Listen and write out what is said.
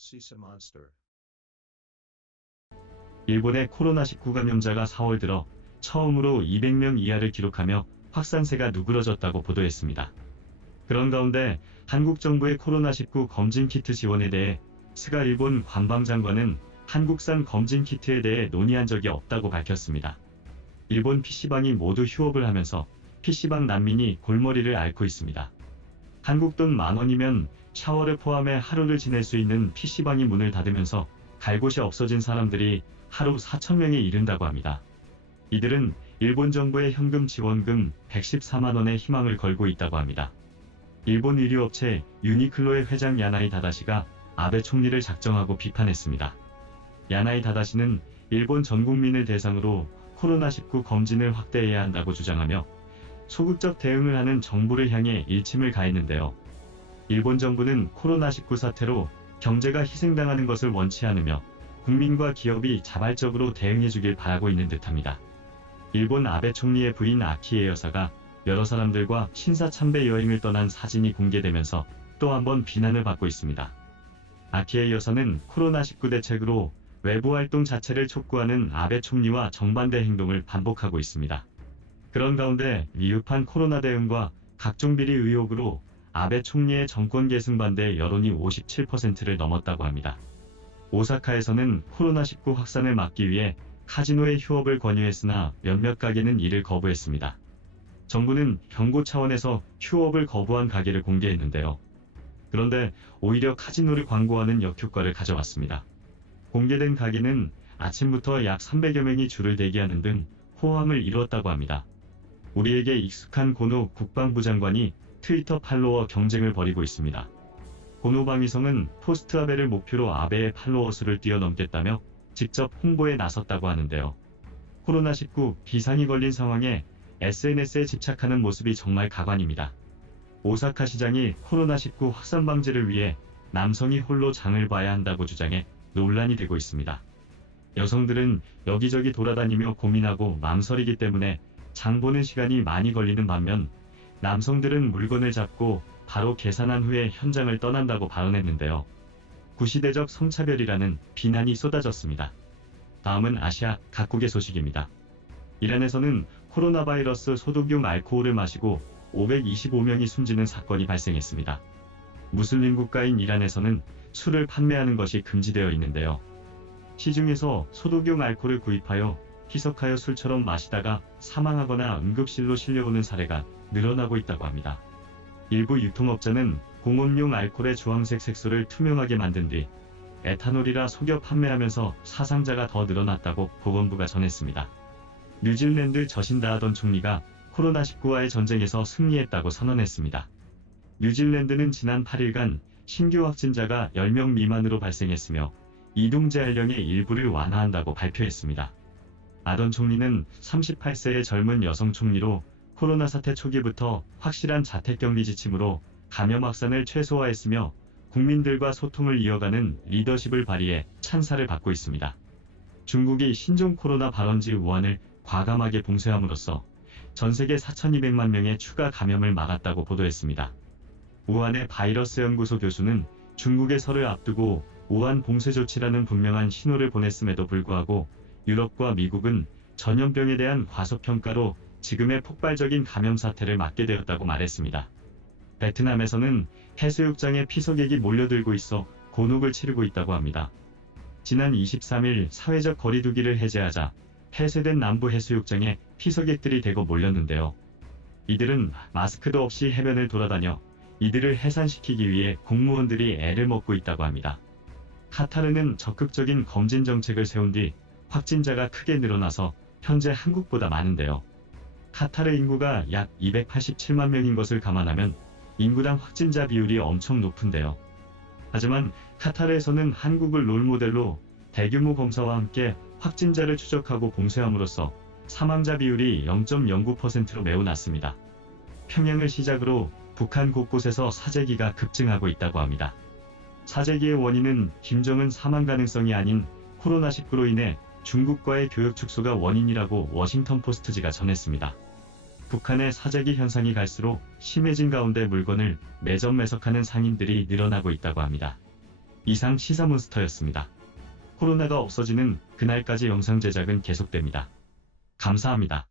Sisa Monster. 일본의 코로나19 감염자가 4월 들어 처음으로 200명 이하를 기록하며 확산세가 누그러졌다고 보도했습니다. 그런 가운데 한국 정부의 코로나19 검진 키트 지원에 대해 스가 일본 관방장관은 한국산 검진 키트에 대해 논의한 적이 없다고 밝혔습니다. 일본 PC방이 모두 휴업을 하면서 PC방 난민이 골머리를 앓고 있습니다. 한국 돈 10,000원이면 샤워를 포함해 하루를 지낼 수 있는 PC방이 문을 닫으면서 갈 곳이 없어진 사람들이 하루 4,000명에 이른다고 합니다. 이들은 일본 정부의 현금 지원금 114만 원에 희망을 걸고 있다고 합니다. 일본 의류업체 유니클로의 회장 야나이 다다시가 아베 총리를 작정하고 비판했습니다. 야나이 다다시는 일본 전 국민을 대상으로 코로나19 검진을 확대해야 한다고 주장하며 소극적 대응을 하는 정부를 향해 일침을 가했는데요. 일본 정부는 코로나19 사태로 경제가 희생당하는 것을 원치 않으며 국민과 기업이 자발적으로 대응해주길 바라고 있는 듯합니다. 일본 아베 총리의 부인 아키에 여사가 여러 사람들과 신사참배 여행을 떠난 사진이 공개되면서 또 한 번 비난을 받고 있습니다. 아키에 여사는 코로나19 대책으로 외부 활동 자체를 촉구하는 아베 총리와 정반대 행동을 반복하고 있습니다. 그런 가운데 미흡한 코로나 대응과 각종 비리 의혹으로 아베 총리의 정권 계승 반대 여론이 57%를 넘었다고 합니다. 오사카에서는 코로나19 확산을 막기 위해 카지노의 휴업을 권유했으나 몇몇 가게는 이를 거부했습니다. 정부는 경고 차원에서 휴업을 거부한 가게를 공개했는데요. 그런데 오히려 카지노를 광고하는 역효과를 가져왔습니다. 공개된 가게는 아침부터 약 300여 명이 줄을 대기하는 등 호황을 이루었다고 합니다. 우리에게 익숙한 고노 국방부 장관이 트위터 팔로워 경쟁을 벌이고 있습니다. 고노 방위성은 포스트 아베를 목표로 아베의 팔로워 수를 뛰어넘겠다며 직접 홍보에 나섰다고 하는데요. 코로나19 비상이 걸린 상황에 SNS에 집착하는 모습이 정말 가관입니다. 오사카 시장이 코로나19 확산 방지를 위해 남성이 홀로 장을 봐야 한다고 주장해 논란이 되고 있습니다. 여성들은 여기저기 돌아다니며 고민하고 망설이기 때문에 장 보는 시간이 많이 걸리는 반면 남성들은 물건을 잡고 바로 계산한 후에 현장을 떠난다고 발언했는데요. 구시대적 성차별이라는 비난이 쏟아졌습니다. 다음은 아시아 각국의 소식입니다. 이란에서는 코로나 바이러스 소독용 알코올을 마시고 525명이 숨지는 사건이 발생했습니다. 무슬림 국가인 이란에서는 술을 판매하는 것이 금지되어 있는데요. 시중에서 소독용 알코올을 구입하여 희석하여 술처럼 마시다가 사망하거나 응급실로 실려오는 사례가 늘어나고 있다고 합니다. 일부 유통업자는 공업용 알코올의 주황색 색소를 투명하게 만든 뒤 에탄올이라 속여 판매하면서 사상자가 더 늘어났다고 보건부가 전했습니다. 뉴질랜드 저신다 아던 총리가 코로나19와의 전쟁에서 승리했다고 선언했습니다. 뉴질랜드는 지난 8일간 신규 확진자가 10명 미만으로 발생했으며 이동 제한령의 일부를 완화한다고 발표했습니다. 아던 총리는 38세의 젊은 여성 총리로 코로나 사태 초기부터 확실한 자택격리 지침으로 감염 확산을 최소화했으며 국민들과 소통을 이어가는 리더십을 발휘해 찬사를 받고 있습니다. 중국이 신종 코로나 발원지 우한을 과감하게 봉쇄함으로써 전세계 4,200만 명의 추가 감염을 막았다고 보도했습니다. 우한의 바이러스 연구소 교수는 중국의 설을 앞두고 우한 봉쇄 조치라는 분명한 신호를 보냈음에도 불구하고 유럽과 미국은 전염병에 대한 과소평가로 지금의 폭발적인 감염 사태를 맞게 되었다고 말했습니다. 베트남에서는 해수욕장에 피서객이 몰려들고 있어 곤혹을 치르고 있다고 합니다. 지난 23일 사회적 거리두기를 해제하자 폐쇄된 남부 해수욕장에 피서객들이 대거 몰렸는데요. 이들은 마스크도 없이 해변을 돌아다녀 이들을 해산시키기 위해 공무원들이 애를 먹고 있다고 합니다. 카타르는 적극적인 검진 정책을 세운 뒤 확진자가 크게 늘어나서 현재 한국보다 많은데요. 카타르 인구가 약 287만 명인 것을 감안하면 인구당 확진자 비율이 엄청 높은데요. 하지만 카타르에서는 한국을 롤모델로 대규모 검사와 함께 확진자를 추적하고 봉쇄함으로써 사망자 비율이 0.09%로 매우 낮습니다. 평양을 시작으로 북한 곳곳에서 사재기가 급증하고 있다고 합니다. 사재기의 원인은 김정은 사망 가능성이 아닌 코로나19로 인해 중국과의 교역 축소가 원인이라고 워싱턴 포스트지가 전했습니다. 북한의 사재기 현상이 갈수록 심해진 가운데 물건을 매점 매석하는 상인들이 늘어나고 있다고 합니다. 이상 시사몬스터였습니다. 코로나가 없어지는 그날까지 영상 제작은 계속됩니다. 감사합니다.